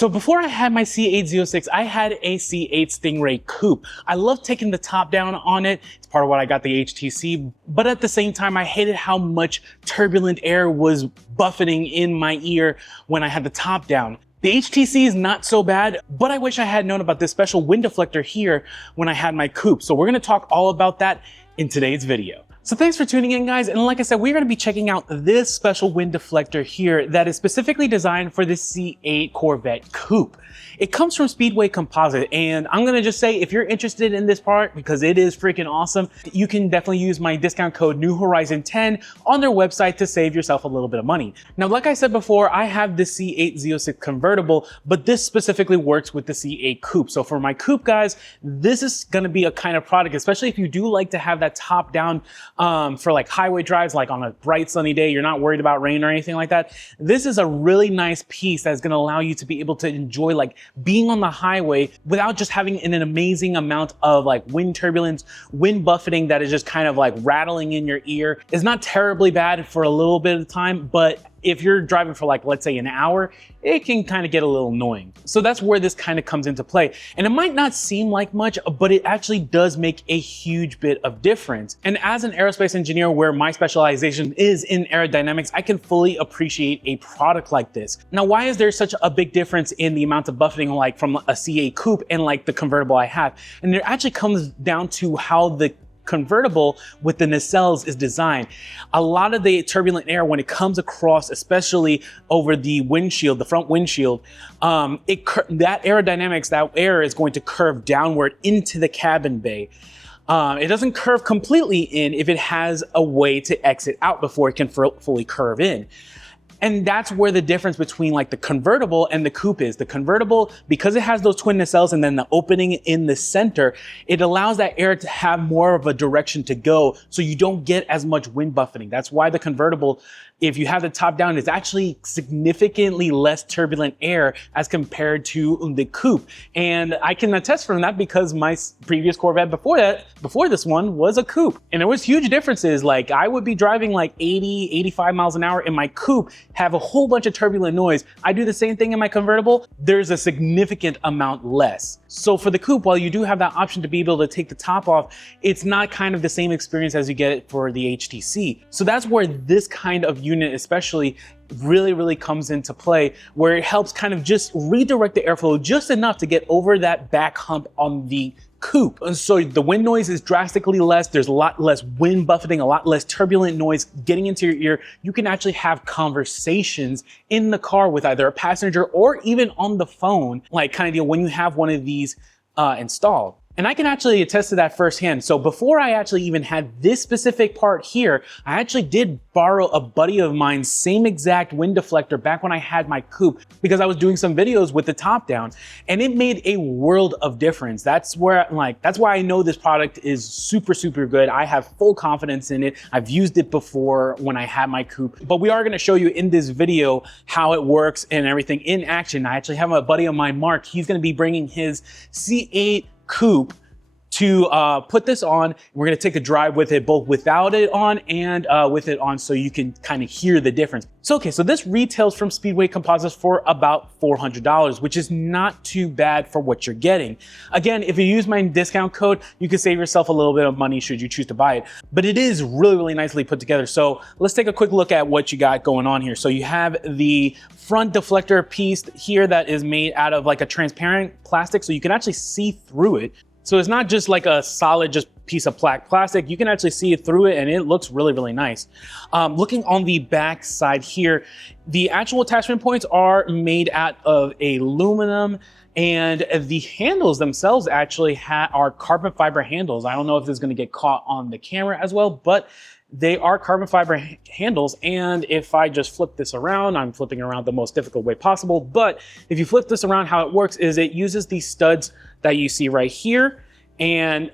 So before I had my C8 Z06, I had a C8 Stingray Coupe. I love taking the top down on it. It's part of what I got the HTC, but at the same time, I hated how much turbulent air was buffeting in my ear when I had the top down. The HTC is not so bad, but I wish I had known about this special wind deflector here when I had my Coupe. So we're gonna talk all about that in today's video. So thanks for tuning in, guys. And like I said, we're going to be checking out this special wind deflector here that is specifically designed for the C8 Corvette Coupe. It comes from Speedway Composite, and I'm going to just say, if you're interested in this part, because it is freaking awesome, you can definitely use my discount code NEWHORIZON10 on their website to save yourself a little bit of money. Now, like I said before, I have the C8 Z06 convertible, but this specifically works with the C8 Coupe. So for my Coupe, guys, this is going to be a kind of product, especially if you do like to have that top down for like highway drives, like on a bright sunny day, you're not worried about rain or anything like that. This is a really nice piece that's going to allow you to be able to enjoy like being on the highway without just having an amazing amount of like wind turbulence, wind buffeting that is just kind of like rattling in your ear. It's not terribly bad for a little bit of time, but if you're driving for like, let's say an hour, it can kind of get a little annoying. So that's where this kind of comes into play. And it might not seem like much, but it actually does make a huge bit of difference. And as an aerospace engineer where my specialization is in aerodynamics, I can fully appreciate a product like this. Now, why is there such a big difference in the amount of buffeting like from a C8 Coupe and like the convertible I have? And it actually comes down to how the convertible with the nacelles is designed. A lot of the turbulent air, when it comes across, especially over the windshield, the front windshield, that aerodynamics, that air is going to curve downward into the cabin bay. It doesn't curve completely in if it has a way to exit out before it can fully curve in. And that's where the difference between like the convertible and the coupe is. The convertible, because it has those twin nacelles and then the opening in the center, it allows that air to have more of a direction to go so you don't get as much wind buffeting. That's why the convertible, if you have the top down, is actually significantly less turbulent air as compared to the coupe. And I can attest from that because my previous Corvette before this one was a coupe. And there was huge differences. Like I would be driving like 80, 85 miles an hour in my coupe, have a whole bunch of turbulent noise. I do the same thing in my convertible. There's a significant amount less. So for the coupe, while you do have that option to be able to take the top off, it's not kind of the same experience as you get for the HTC. So that's where this kind of unit especially really comes into play, where it helps kind of just redirect the airflow just enough to get over that back hump on the coupe. And so the wind noise is drastically less. There's a lot less wind buffeting, a lot less turbulent noise getting into your ear. You can actually have conversations in the car with either a passenger or even on the phone, like kind of deal when you have one of these installed. And I can actually attest to that firsthand. So before I actually even had this specific part here, I actually did borrow a buddy of mine's same exact wind deflector back when I had my coupe, because I was doing some videos with the top down, and it made a world of difference. That's why I know this product is super good. I have full confidence in it. I've used it before when I had my coupe, but we are going to show you in this video how it works and everything in action. I actually have a buddy of mine, Mark. He's going to be bringing his C8 Coupe to put this on. We're going to take a drive with it, both without it on and with it on, so you can kind of hear the difference. So okay, so this retails from Speedway Composites for about $400, which is not too bad for what you're getting. Again, if you use my discount code, you can save yourself a little bit of money should you choose to buy it. But it is really nicely put together. So let's take a quick look at what you got going on here. So you have the front deflector piece here that is made out of like a transparent plastic, so you can actually see through it. So it's not just like a solid just piece of plastic. You can actually see it through it, and it looks really nice. Looking on the back side here, the actual attachment points are made out of aluminum, and the handles themselves actually are carbon fiber handles. I don't know if this is going to get caught on the camera as well, but they are carbon fiber handles. And if I just flip this around, I'm flipping around the most difficult way possible, but if you flip this around, how it works is it uses these studs that you see right here and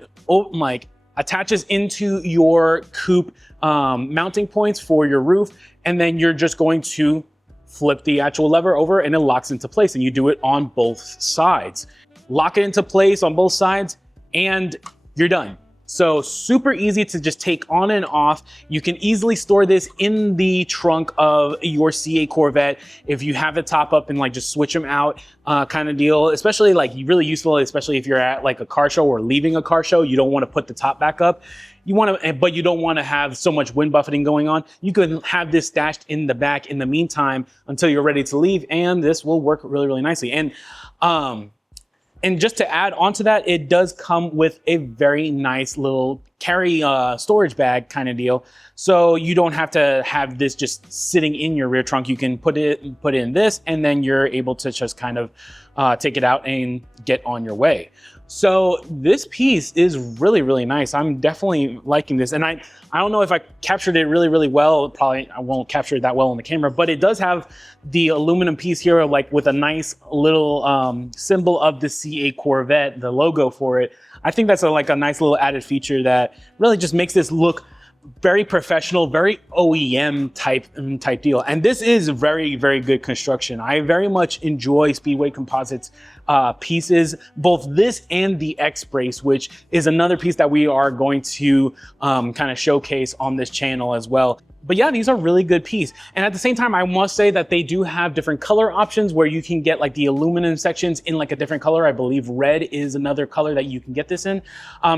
attaches into your coupe mounting points for your roof, and then you're just going to flip the actual lever over and it locks into place, and you do it on both sides. Lock it into place on both sides and you're done. So super easy to just take on and off. You can easily store this in the trunk of your C8 Corvette if you have the top up and like just switch them out kind of deal. Especially like really useful, especially if you're at like a car show or leaving a car show. You don't want to put the top back up. You want to, but you don't want to have so much wind buffeting going on. You can have this stashed in the back in the meantime until you're ready to leave, and this will work really, really nicely. And just to add on to that, it does come with a very nice little carry storage bag kind of deal. So you don't have to have this just sitting in your rear trunk. You can put it in this, and then you're able to just kind of take it out and get on your way. So this piece is really, really nice. I'm definitely liking this. And I don't know if I captured it really, really well. Probably I won't capture it that well on the camera, but it does have the aluminum piece here, like with a nice little symbol of the C8 Corvette, the logo for it. I think that's like a nice little added feature that really just makes this look very professional, very OEM type deal. And this is very, very good construction. I very much enjoy Speedway Composites pieces, both this and the XBrace, which is another piece that we are going to kind of showcase on this channel as well. But yeah, these are really good pieces. And at the same time, I must say that they do have different color options where you can get like the aluminum sections in like a different color. I believe red is another color that you can get this in.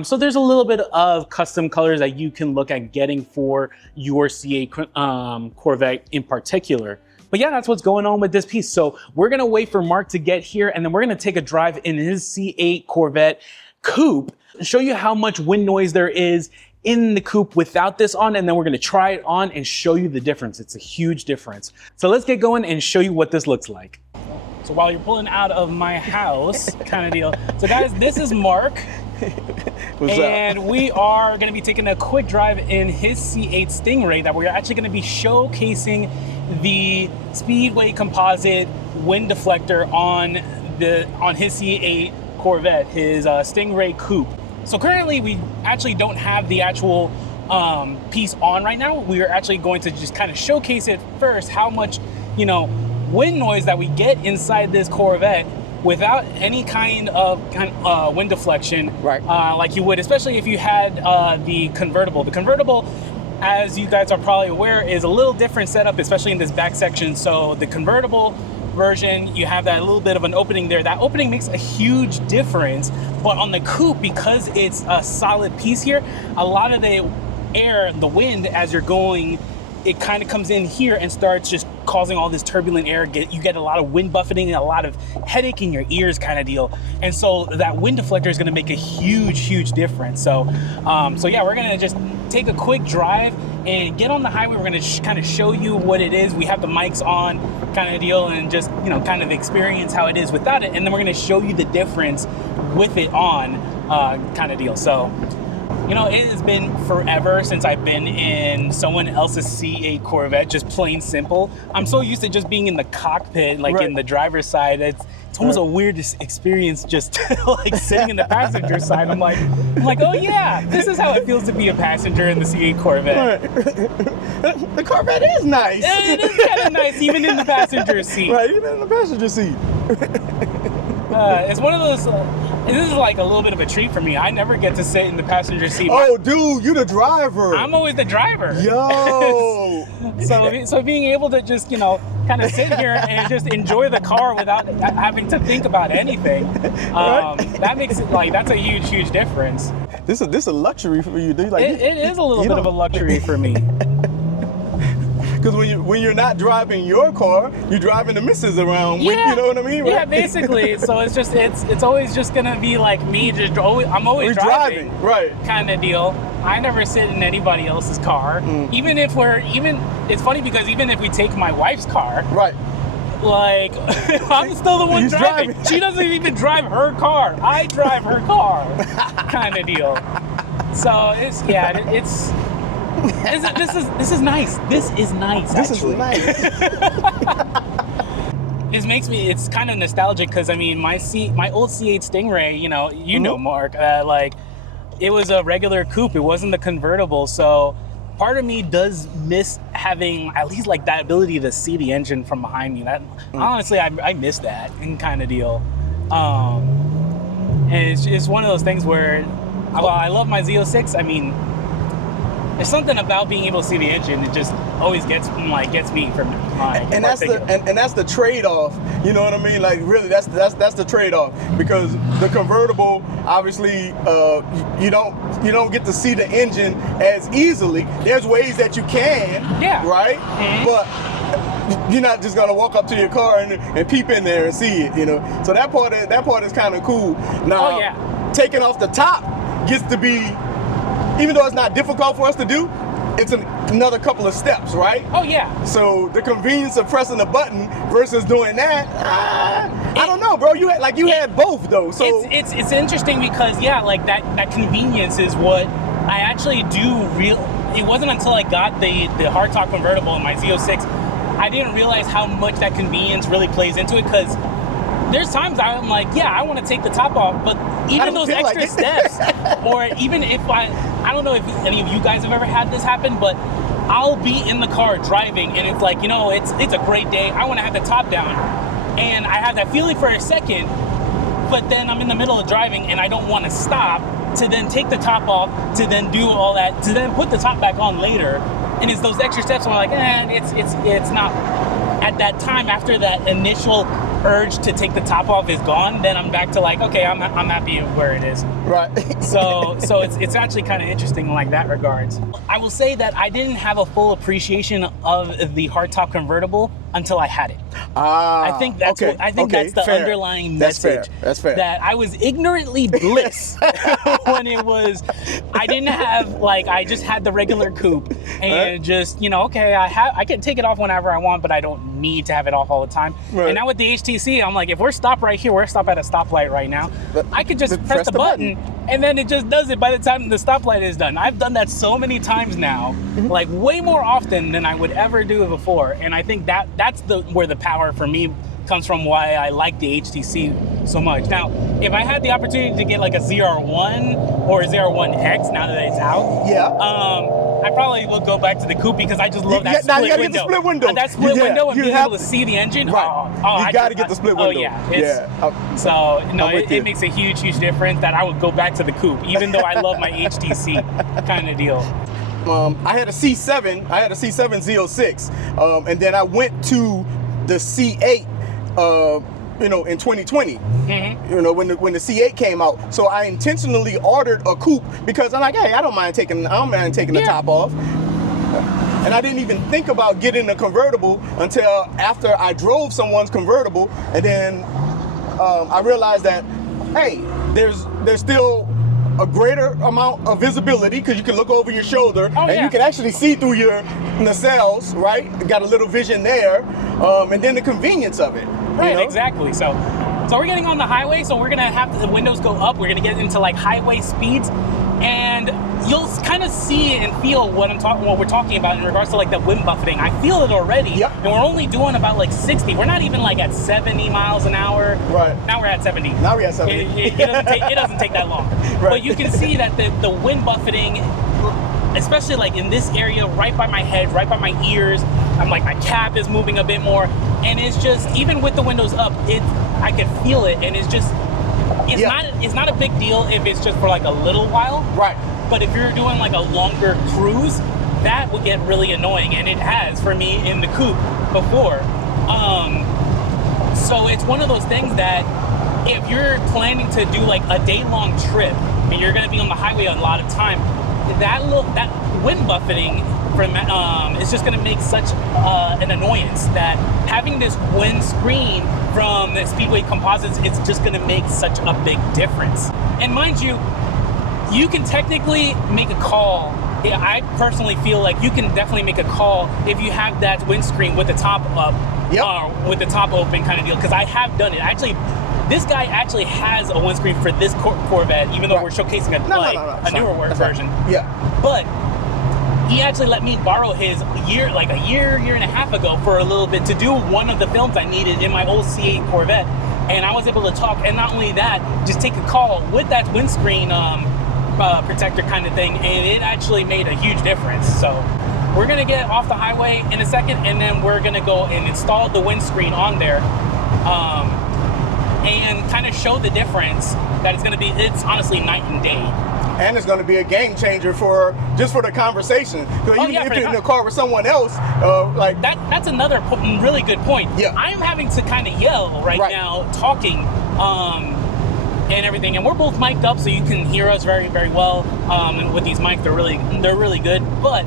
So there's a little bit of custom colors that you can look at getting for your C8 Corvette in particular. But yeah, that's what's going on with this piece. So we're gonna wait for Mark to get here, and then we're gonna take a drive in his C8 Corvette Coupe, show you how much wind noise there is in the coupe without this on, and then we're gonna try it on and show you the difference. It's a huge difference. So let's get going and show you what this looks like. So while you're pulling out of my house kind of deal. So guys, this is Mark. And we are gonna be taking a quick drive in his C8 Stingray that we're actually gonna be showcasing the Speedway Composite Wind Deflector on his C8 Corvette, his Stingray Coupe. So currently we actually don't have the actual piece on right now. We are actually going to just kind of showcase it first, how much, you know, wind noise that we get inside this Corvette without any kind of wind deflection, right? Like you would, especially if you had the convertible. The convertible, as you guys are probably aware, is a little different setup, especially in this back section. So the convertible version, you have that little bit of an opening there. That opening makes a huge difference. But on the coupe, because it's a solid piece here, a lot of the air, the wind, as you're going, it kind of comes in here and starts just causing all this turbulent air. You get a lot of wind buffeting and a lot of headache in your ears kind of deal. And so that wind deflector is going to make a huge, huge difference. So, so yeah, we're going to just take a quick drive and get on the highway. We're going to kind of show you what it is. We have the mics on kind of deal, and just, you know, kind of experience how it is without it. And then we're going to show you the difference with it on kind of deal. So, you know, it has been forever since I've been in someone else's C8 Corvette, just plain simple. I'm so used to just being in the cockpit, like in the driver's side. It's almost a weird experience just like sitting in the passenger side. I'm like, oh yeah, this is how it feels to be a passenger in the C8 Corvette. The Corvette is nice. It is kind of nice, even in the passenger seat. Right, even in the passenger seat. It's one of those, this is like a little bit of a treat for me. I never get to sit in the passenger seat. Oh, dude, you the driver. I'm always the driver. Yo. So being able to just, you know, kind of sit here and just enjoy the car without having to think about anything, that makes it like, that's a huge, huge difference. This is a luxury for you, dude. Like, it is a little bit of a luxury for me. Because when you're not driving your car, you're driving the missus around. Yeah. You know what I mean? Right? Yeah, basically. So it's just it's always just gonna be like me. I'm always driving. Right. Kind of deal. I never sit in anybody else's car. Even if it's funny because even if we take my wife's car. Right. Like, I'm still the one driving. She doesn't even drive her car. I drive her car. Kind of deal. So it's This is nice. This is nice. This actually. is nice. This makes me, it's kind of nostalgic because I mean, my old C8 Stingray, you know, Mark, like it was a regular coupe. It wasn't the convertible. So part of me does miss having at least like that ability to see the engine from behind me. That honestly, I miss that and kind of deal. And it's one of those things where Well, I love my Z06. I mean, there's something about being able to see the engine. It just always gets me from my. And that's the trade-off. You know what I mean? Like really, that's the trade-off, because the convertible, obviously, you don't get to see the engine as easily. There's ways that you can, right? Mm-hmm. But you're not just gonna walk up to your car and peep in there and see it. You know, so that part is kind of cool. Now, taking off the top gets to be, even though it's not difficult for us to do, it's another couple of steps, right? Oh yeah. So the convenience of pressing the button versus doing that, I don't know, bro. You had both though. So it's interesting because like that convenience is what I actually do. It wasn't until I got the hardtop convertible in my Z06, I didn't realize how much that convenience really plays into it, because there's times I'm like, I want to take the top off, but even those extra steps, or even if I don't know if any of you guys have ever had this happen, but I'll be in the car driving and it's like, it's a great day. I want to have the top down, and I have that feeling for a second, but then I'm in the middle of driving and I don't want to stop to then take the top off, to then do all that, to then put the top back on later. And it's those extra steps where I'm like, it's not. At that time, after that initial urge to take the top off is gone, then I'm back to like, okay, I'm happy where it is. Right. So it's actually kind of interesting in like that regards. I will say that I didn't have a full appreciation of the hardtop convertible until I had it. I think that's that's the fair. Underlying message. That's fair. That I was ignorantly bliss when it was, I didn't have, I just had the regular coupe and just, okay, I can take it off whenever I want, but I don't need to have it off all the time. Right. And now with the HTC, I'm like, if we're stopped right here, we're stopped at a stoplight right now, I could just press the button and then it just does it by the time the stoplight is done. I've done that so many times now, like way more often than I would ever do it before. And I think that's where the power for me comes from, why I like the HTC so much. Now, if I had the opportunity to get like a ZR1 or a ZR1X now that it's out, I probably will go back to the coupe, because I just love that split window. Get the split window. That split window and being able to see the engine. Right. You got to get the split window. So it makes a huge difference that I would go back to the coupe, even though I love my HTC kind of deal. I had a C7 Z06, and then I went to the C8 in 2020, when the C8 came out. So I intentionally ordered a coupe because I'm like, hey, I don't mind taking the top off. And I didn't even think about getting a convertible until after I drove someone's convertible, and then I realized that, hey, there's still a greater amount of visibility, because you can look over your shoulder you can actually see through your nacelles, right? Got a little vision there, and then the convenience of it. Right, exactly. So we're getting on the highway, so we're gonna have the windows go up. We're gonna get into like highway speeds, and you'll kind of see and feel what we're talking about in regards to like the wind buffeting. I feel it already, and we're only doing about like 60. We're not even like at 70 miles an hour. Right. Now we're at 70. Now we're at 70. It doesn't take that long. Right. But you can see that the wind buffeting, especially like in this area, right by my head, right by my ears, I'm like, my cap is moving a bit more, and it's just, even with the windows up, I can feel it, and it's not a big deal if it's just for like a little while. Right. But if you're doing like a longer cruise, that would get really annoying, and it has for me in the coupe before. So it's one of those things that if you're planning to do like a day-long trip and you're gonna be on the highway a lot of time, that wind buffeting is just gonna make such an annoyance, that having this windscreen from the Speedway Composites, it's just gonna make such a big difference. And mind you, you can technically make a call. I personally feel like you can definitely make a call if you have that windscreen with the top up, with the top open kind of deal, because I have done it. Actually, this guy actually has a windscreen for this Corvette, even though we're showcasing a newer version. Yeah. But he actually let me borrow his a year and a half ago for a little bit to do one of the films I needed in my old C8 Corvette. And I was able to talk, and not only that, just take a call with that windscreen protector kind of thing, and it actually made a huge difference. So we're gonna get off the highway in a second, and then we're gonna go and install the windscreen on there. and kind of show the difference that it's honestly night and day. And it's going to be a game changer for the conversation. Because even if you're in the car with someone else, like that's another really good point. Yeah. I'm having to kind of yell right now, talking, and everything, and we're both mic'd up, so you can hear us very, very well. And with these mics, they're really good. But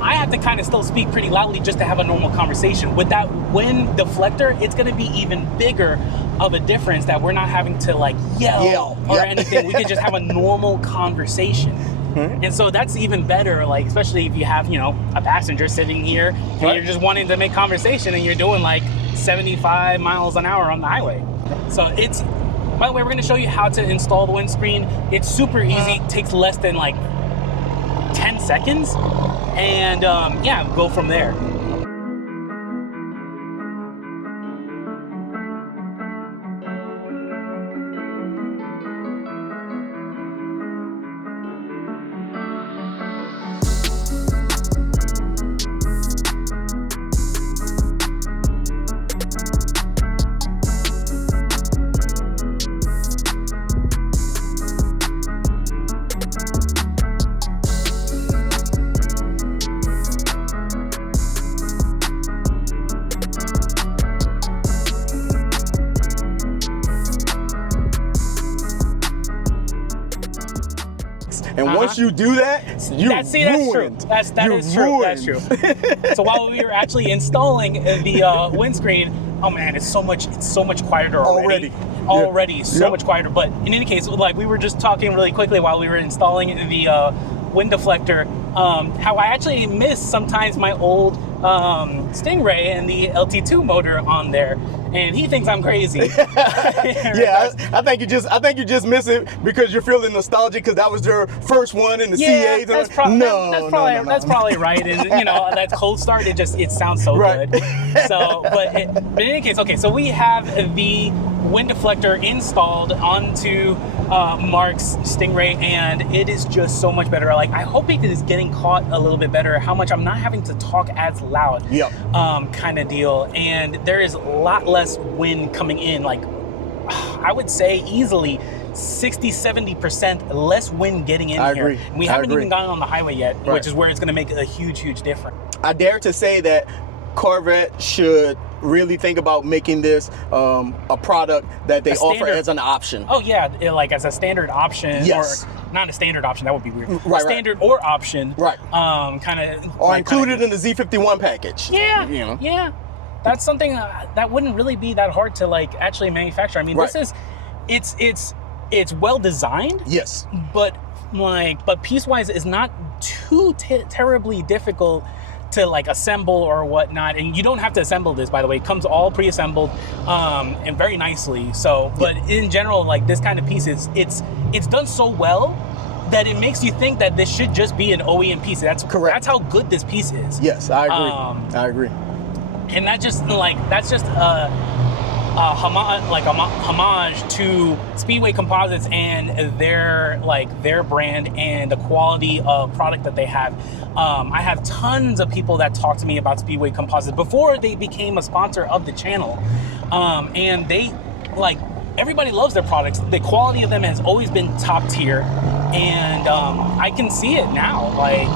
I have to kind of still speak pretty loudly just to have a normal conversation. With that Wind Deflector, it's going to be even bigger of a difference that we're not having to like yell or anything. We can just have a normal conversation. And so that's even better, like especially if you have, you know, a passenger sitting here and you're just wanting to make conversation and you're doing like 75 miles an hour on the highway. So it's, by the way, we're going to show you how to install the windscreen. It's super easy. It takes less than like 10 seconds. And yeah, go from there. And once you do that, that's true. That's true. So while we were actually installing the windscreen, oh man, it's so much quieter already. So much quieter. But in any case, like we were just talking really quickly while we were installing the Wind Deflector, how I actually miss sometimes my old Stingray and the LT2 motor on there, and he thinks I'm crazy. I think you just miss it because you're feeling nostalgic because that was your first one in the C8. That's probably right. And you know, that cold start, it sounds so good. So, but in any case, okay. So we have the Wind Deflector installed onto Mark's Stingray, and it is just so much better. Like I hope it is getting caught a little bit better. How much I'm not having to talk as loud, kind of deal. And there is a lot less wind coming in. Like I would say easily 60-70% less wind getting in here. Agree. We haven't even gotten on the highway yet, which is where it's going to make a huge difference. I dare to say that Corvette should really think about making this a product that they offer as an option. Oh yeah, like as a standard option, or not a standard option, that would be weird. Standard or option, kind of, or included in the Z51 package. Yeah, you know. Yeah, that's something that wouldn't really be that hard to like actually manufacture. I mean, this is, it's well designed. Yes, but piece-wise, is not too terribly difficult to like assemble or whatnot. And you don't have to assemble this, by the way. It comes all pre-assembled and very nicely. So, but in general, like this kind of piece it's done so well that it makes you think that this should just be an OEM piece. That's correct. That's how good this piece is. Yes, I agree. I agree. And that's just a homage to Speedway Composites and their brand and the quality of product that they have. I have tons of people that talk to me about Speedway Composites before they became a sponsor of the channel, and they everybody loves their products. The quality of them has always been top tier, and I can see it now. Like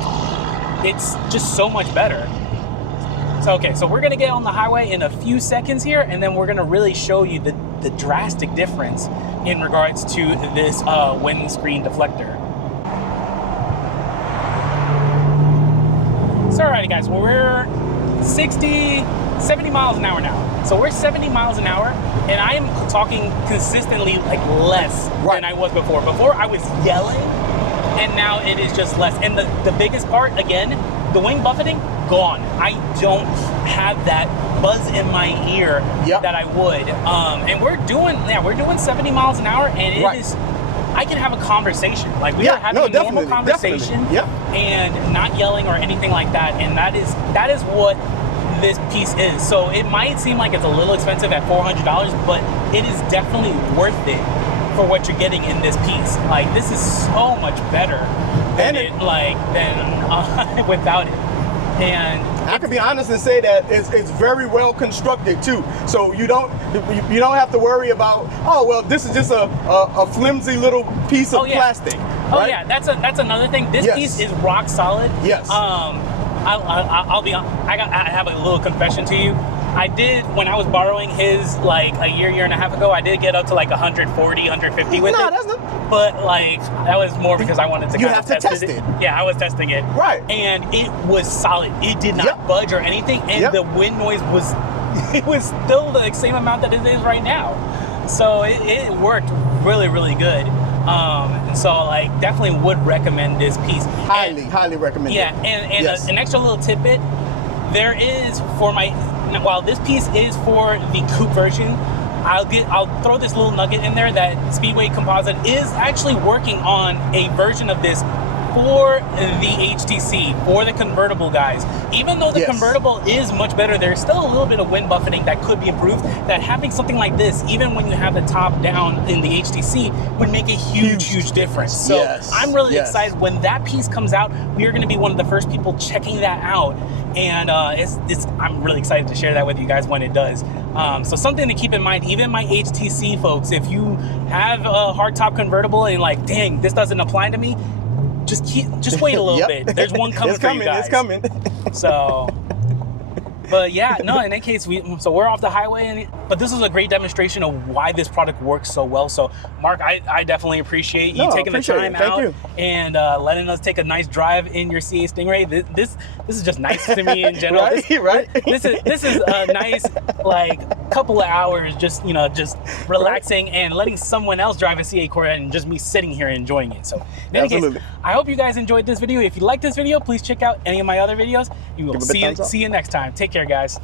it's just so much better. So, okay, so we're gonna get on the highway in a few seconds here, and then we're gonna really show you the drastic difference in regards to this windscreen deflector. So, alrighty guys, well, we're 70 miles an hour now. So we're 70 miles an hour, and I am talking consistently like less than I was before. Before I was yelling, and now it is just less. And the biggest part, again, the wing buffeting, gone. I don't have that buzz in my ear that I would. And we're doing 70 miles an hour, and it is, I can have a conversation. Like we are having a normal conversation and not yelling or anything like that. And that is what this piece is. So it might seem like it's a little expensive at $400, but it is definitely worth it for what you're getting in this piece. Like this is so much better than without it. And I can be honest and say that it's very well constructed too. So you don't have to worry about, oh well, this is just a flimsy little piece of plastic. Right? Oh yeah, that's another thing. This piece is rock solid. Yes. I'll be honest. I have a little confession to you. I did, when I was borrowing his like a year and a half ago, I did get up to like 140, 150 with it. That's not. But like, that was more because I wanted to kind of test it. Yeah, I was testing it. Right. And it was solid. It did not budge or anything. And the wind noise was, it was still the same amount that it is right now. So it worked really, really good. And so like, definitely would recommend this piece. Highly recommend it. Yeah, and an extra little tidbit, there is while this piece is for the coupe version, I'll throw this little nugget in there that Speedway Composite is actually working on a version of this for the HTC, for the convertible guys. Even though the convertible is much better, there's still a little bit of wind buffeting that could be improved, that having something like this, even when you have the top down in the HTC, would make a huge difference. So I'm really excited. When that piece comes out, we are going to be one of the first people checking that out. And I'm really excited to share that with you guys when it does. So something to keep in mind, even my HTC folks, if you have a hardtop convertible and like, dang, this doesn't apply to me, just wait a little bit. There's one coming for you guys. It's coming. So, but yeah, no, in that case, we're off the highway, but this is a great demonstration of why this product works so well. So Mark, I definitely appreciate you taking the time out and letting us take a nice drive in your C8 Stingray. This is just nice to me in general. Right. This is a nice like couple of hours just relaxing and letting someone else drive a C8 Corvette and just me sitting here enjoying it. So in any case, I hope you guys enjoyed this video. If you like this video, please check out any of my other videos. We will see you next time. Take care, guys.